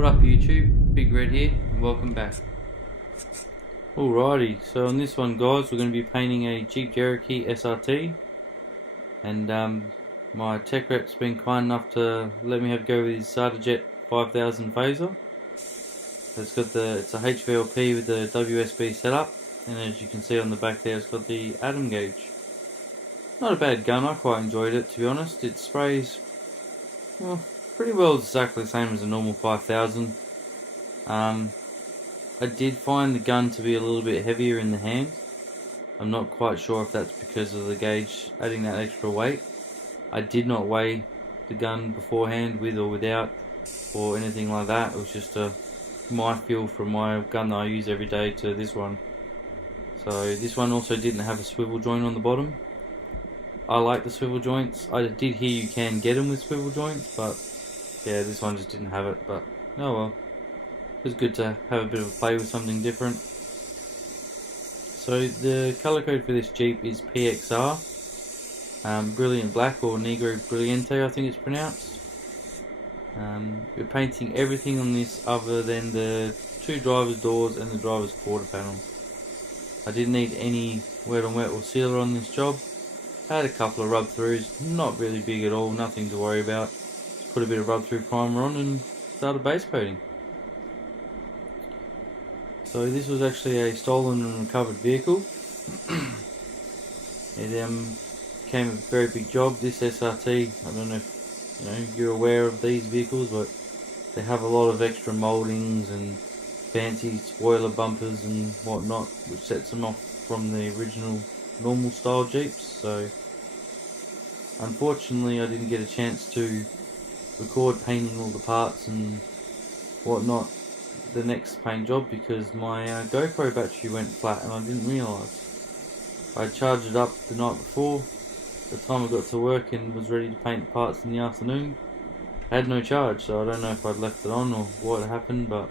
What up YouTube, Big Red here and welcome back. Alrighty, so on this one guys we're going to be painting a Jeep Cherokee SRT, and my tech rep's been kind enough to let me have a go with his SRT 5000 phaser. It's a HVLP with the WSB setup, and as you can see on the back there it's got the atom gauge. Not a bad gun, I quite enjoyed it to be honest. It sprays pretty well exactly the same as a normal 5000. I did find the gun to be a little bit heavier in the hand. I'm not quite sure if that's because of the gauge adding that extra weight. I did not weigh the gun beforehand with or without or anything like that. It was just my feel from my gun that I use every day to this one. So this one also didn't have a swivel joint on the bottom. I like the swivel joints. I did hear you can get them with swivel joints, but yeah, this one just didn't have it. But oh well, it was good to have a bit of a play with something different. So the color code for this Jeep is PXR, Brilliant Black, or Negro Brilliante I think it's pronounced. We're painting everything on this other than the two driver's doors and the driver's quarter panel. I didn't need any wet on wet or sealer on this job. I had a couple of rub throughs, not really big at all, nothing to worry about. Just put a bit of rub through primer on and started base coating. So this was actually a stolen and recovered vehicle. It became a very big job. This SRT, I don't know if you're aware of these vehicles, but they have a lot of extra mouldings and fancy spoiler bumpers and whatnot, which sets them off from the original normal style Jeeps. So unfortunately I didn't get a chance to record painting all the parts and whatnot the next paint job because my GoPro battery went flat and I didn't realise. I charged it up the night before. The time I got to work and was ready to paint the parts in the afternoon, I had no charge, so I don't know if I'd left it on or what happened, but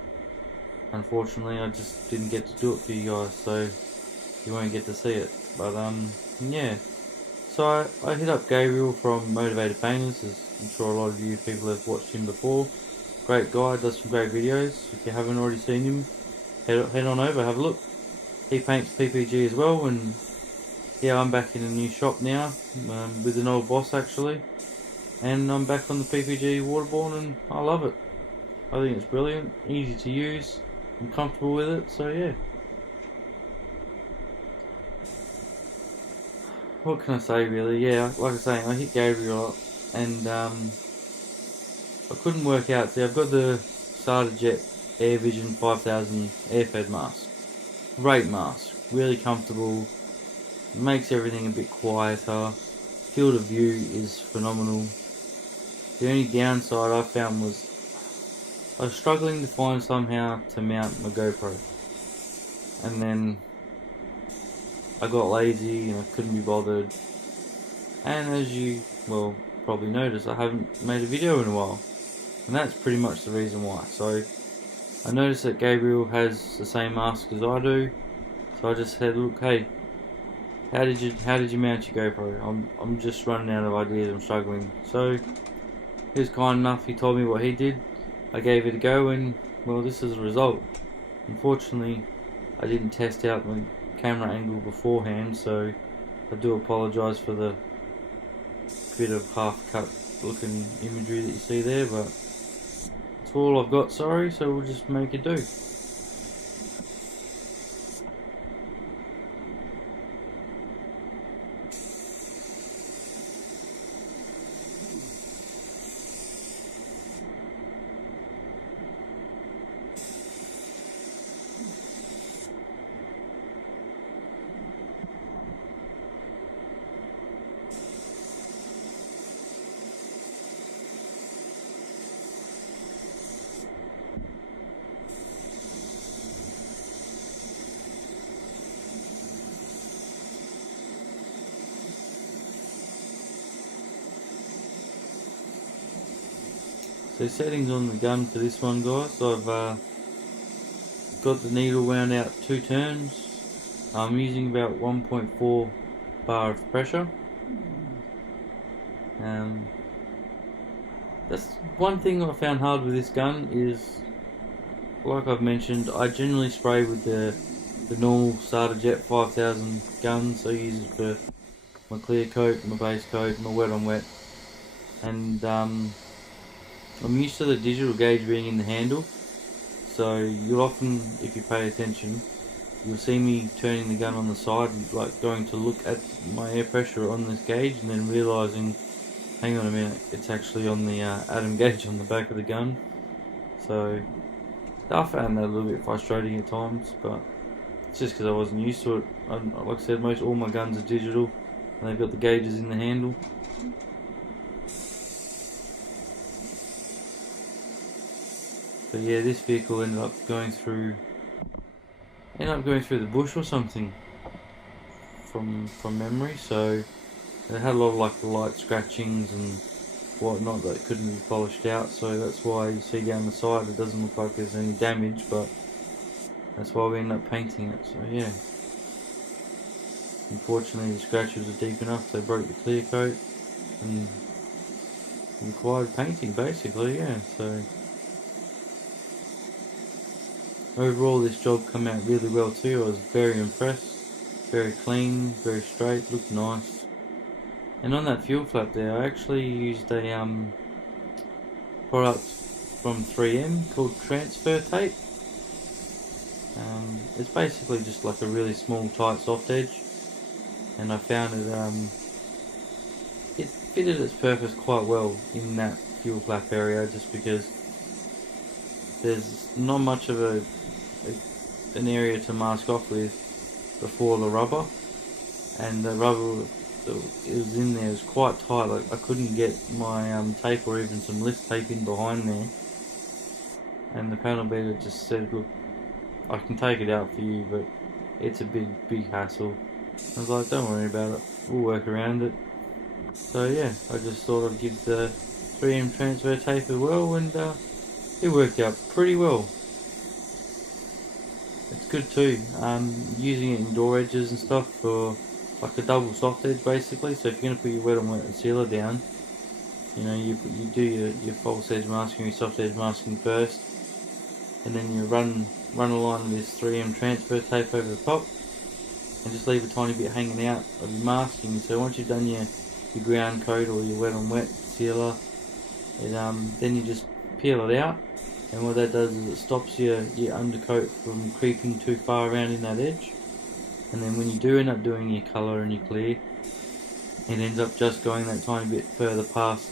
unfortunately I just didn't get to do it for you guys, so you won't get to see it. But yeah, so I hit up Gabriel from Motivated Painters, as I'm sure a lot of you people have watched him before. Great guy, does some great videos. If you haven't already seen him, head on over, have a look. He paints PPG as well, and yeah, I'm back in a new shop now, with an old boss actually, and I'm back on the PPG waterborne and I love it. I think it's brilliant, easy to use, I'm comfortable with it, so yeah. What can I say really? Yeah, like I say, I hit Gabriel up and I couldn't work out. See, I've got the SRT Air Vision 5000 air-fed mask. Great mask, really comfortable, makes everything a bit quieter, field of view is phenomenal. The only downside I found was I was struggling to find somehow to mount my GoPro, and then I got lazy and I couldn't be bothered, and as you well probably noticed, I haven't made a video in a while, and that's pretty much the reason why. So I noticed that Gabriel has the same mask as I do, so I just said, look, hey, how did you mount your GoPro? I'm just running out of ideas, I'm struggling. So he was kind enough, he told me what he did, I gave it a go, and well, this is the result. Unfortunately I didn't test out my camera angle beforehand, so I do apologise for the bit of half cut looking imagery that you see there, but it's all I've got, sorry, so we'll just make it do. So settings on the gun for this one, guys, I've got the needle wound out 2 turns. I'm using about 1.4 bar of pressure. That's one thing I found hard with this gun, is like I've mentioned, I generally spray with the normal starter jet 5000 guns. I use it for my clear coat, my base coat, my wet on wet, and I'm used to the digital gauge being in the handle. So you'll often, if you pay attention, you'll see me turning the gun on the side, like going to look at my air pressure on this gauge, and then realizing, hang on a minute, it's actually on the atom gauge on the back of the gun. So I found that a little bit frustrating at times, but it's just because I wasn't used to it. Like I said, all my guns are digital, and they've got the gauges in the handle. But yeah, this vehicle ended up going through the bush or something from memory. So it had a lot of like light scratchings and whatnot that couldn't be polished out. So that's why you see down the side it doesn't look like there's any damage, but that's why we end up painting it. So yeah, unfortunately the scratches are deep enough. They broke the clear coat and required painting basically. Yeah, so overall this job came out really well too. I was very impressed. Very clean, very straight, looked nice. And on that fuel flap there, I actually used a product from 3M called transfer tape. It's basically just like a really small tight soft edge, and I found it fitted its purpose quite well in that fuel flap area, just because there's not much of an area to mask off with before the rubber, and the rubber that was in there was quite tight. Like I couldn't get my tape or even some lift tape in behind there, and the panel beater just said, look, I can take it out for you, but it's a big hassle. I was like, don't worry about it, we'll work around it. So yeah, I just thought I'd give the 3M transfer tape a whirl, and it worked out pretty well. It's good too, using it in door edges and stuff for like a double soft edge basically. So if you're going to put your wet on wet sealer down, you know, you do your false edge masking, your soft edge masking first, and then you run a line of this 3M transfer tape over the top, and just leave a tiny bit hanging out of your masking. So once you've done your ground coat or your wet on wet sealer, then you just peel it out, and what that does is it stops your undercoat from creeping too far around in that edge. And then when you do end up doing your colour and your clear, it ends up just going that tiny bit further past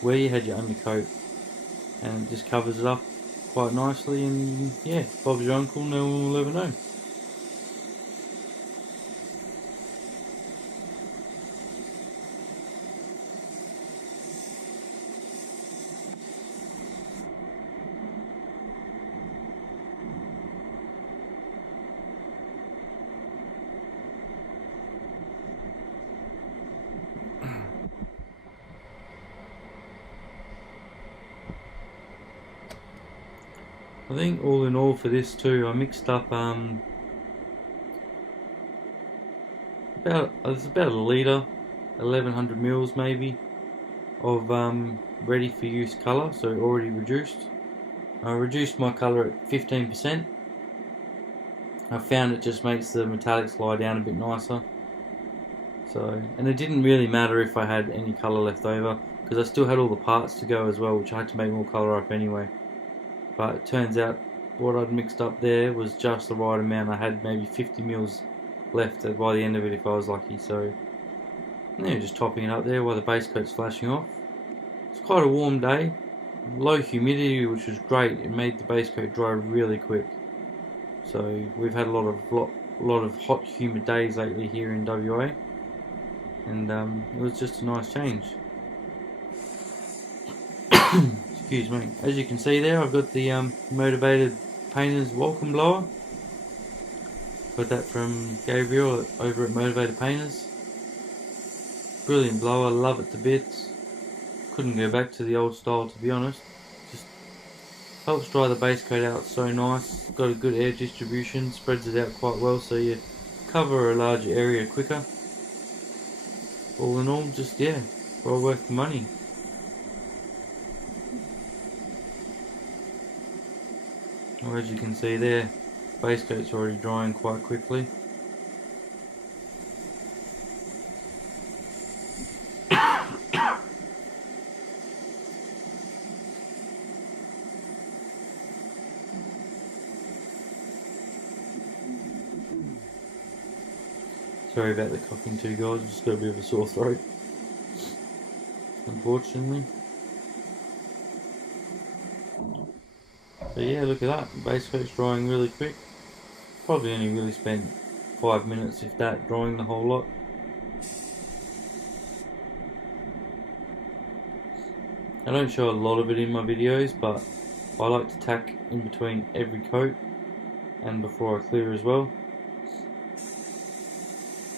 where you had your undercoat, and it just covers it up quite nicely, and yeah, Bob's your uncle, no one will ever know. I think all in all for this too, I mixed up it's about a litre, 1100 mils maybe, of ready for use colour, so already reduced. I reduced my colour at 15%. I found it just makes the metallics lie down a bit nicer. So, and it didn't really matter if I had any colour left over, because I still had all the parts to go as well, which I had to make more colour up anyway. But it turns out what I'd mixed up there was just the right amount. I had maybe 50 mils left by the end of it if I was lucky. So yeah, just topping it up there while the base coat's flashing off. It's quite a warm day, low humidity, which was great. It made the base coat dry really quick. So we've had a lot of hot, humid days lately here in WA, and it was just a nice change. Excuse me. As you can see there, I've got the motivated painter's welcome blower. Got that from Gabriel over at Motivated Painters. Brilliant blower, love it to bits. Couldn't go back to the old style, to be honest. Just helps dry the base coat out so nice. Got a good air distribution, spreads it out quite well, so you cover a larger area quicker. All in all, just yeah, well worth the money. Or as you can see there, Basecoat's already drying quite quickly. Sorry about the coughing too, guys, just got a bit of a sore throat, unfortunately. But yeah, look at that, Basecoat's drying really quick. Probably only really spent 5 minutes, if that, drying the whole lot. I don't show a lot of it in my videos, but I like to tack in between every coat and before I clear as well.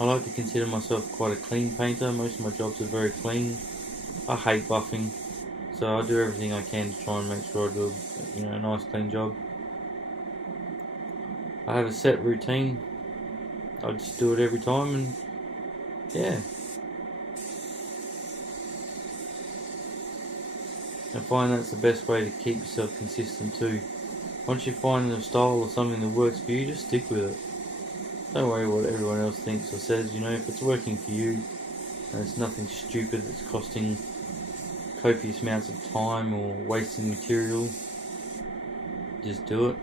I like to consider myself quite a clean painter. Most of my jobs are very clean. I hate buffing, so I do everything I can to try and make sure I do a nice clean job. I have a set routine. I just do it every time, and yeah. I find that's the best way to keep yourself consistent too. Once you find a style or something that works for you, just stick with it. Don't worry what everyone else thinks or says. If it's working for you and it's nothing stupid that's costing copious amounts of time or wasting material, just do it.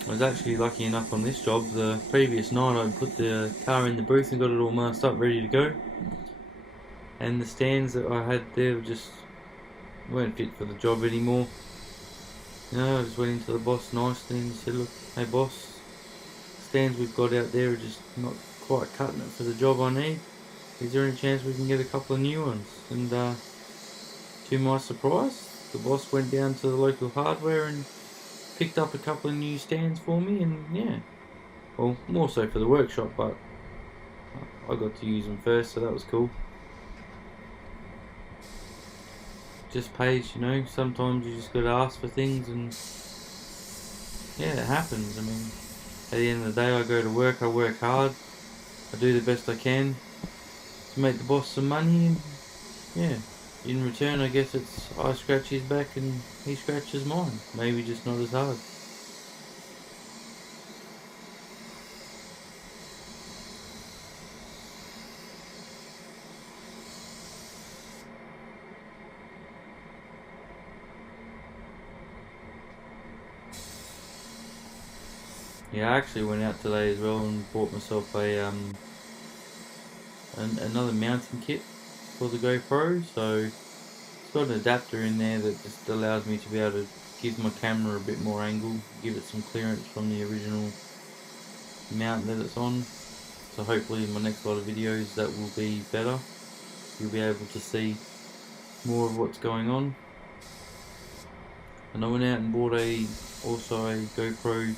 I was actually lucky enough on this job. The previous night I put the car in the booth and got it all masked up, ready to go. And the stands that I had there just weren't fit for the job anymore. I just went into the boss nicely and said, look, hey boss, stands we've got out there are just not quite cutting it for the job I need. Is there any chance we can get a couple of new ones? And to my surprise, the boss went down to the local hardware and picked up a couple of new stands for me, and yeah, well, more so for the workshop, but I got to use them first, so that was cool. Just pays, sometimes you just gotta ask for things, and yeah, it happens. I mean, at the end of the day, I go to work, I work hard, I do the best I can to make the boss some money, and yeah, in return, I guess it's I scratch his back and he scratches mine. Maybe just not as hard. Yeah, I actually went out today as well and bought myself another mounting kit for the GoPro. So it's got an adapter in there that just allows me to be able to give my camera a bit more angle, give it some clearance from the original mount that it's on. So hopefully in my next lot of videos that will be better. You'll be able to see more of what's going on. And I went out and bought also a GoPro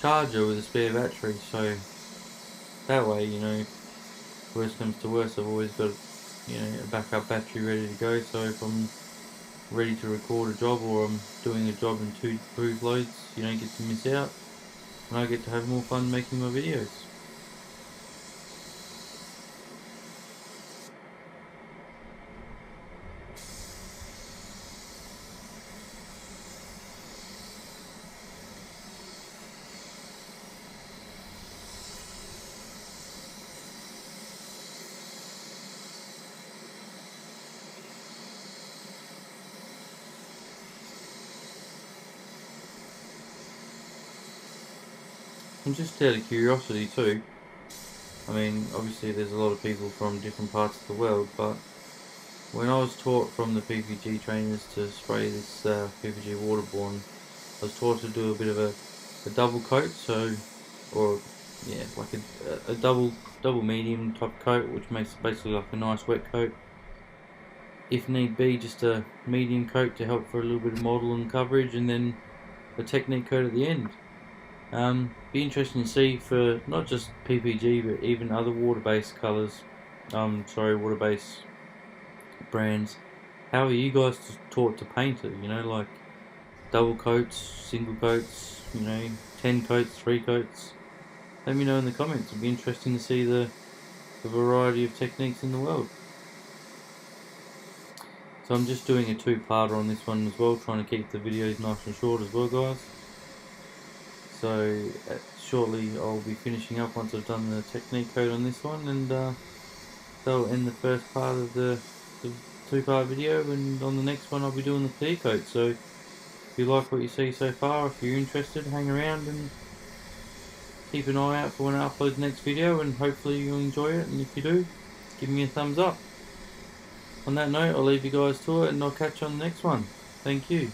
charger with a spare battery, so that way, worst comes to worst, I've always got a backup battery ready to go. So if I'm ready to record a job or I'm doing a job in 2 proof loads, you don't get to miss out, and I get to have more fun making my videos. And just out of curiosity too, I mean, obviously there's a lot of people from different parts of the world, but when I was taught from the PPG trainers to spray this PPG waterborne, I was taught to do a bit of a double coat, or yeah, like a double medium type coat, which makes it basically like a nice wet coat. If need be, just a medium coat to help for a little bit of model and coverage, and then a technique coat at the end. Be interesting to see for not just PPG but even other water-based colours. Water-based brands, how are you guys taught to paint it? You know, like double coats, single coats, 10 coats, 3 coats. Let me know in the comments. It'd be interesting to see the variety of techniques in the world. So I'm just doing a two-parter on this one as well, trying to keep the videos nice and short as well, guys. So shortly I'll be finishing up once I've done the technique code on this one, and that'll end the first part of the two-part video, and on the next one I'll be doing the clear coat. So if you like what you see so far, if you're interested, hang around and keep an eye out for when I upload the next video, and hopefully you'll enjoy it, and if you do, give me a thumbs up. On that note, I'll leave you guys to it, and I'll catch you on the next one. Thank you.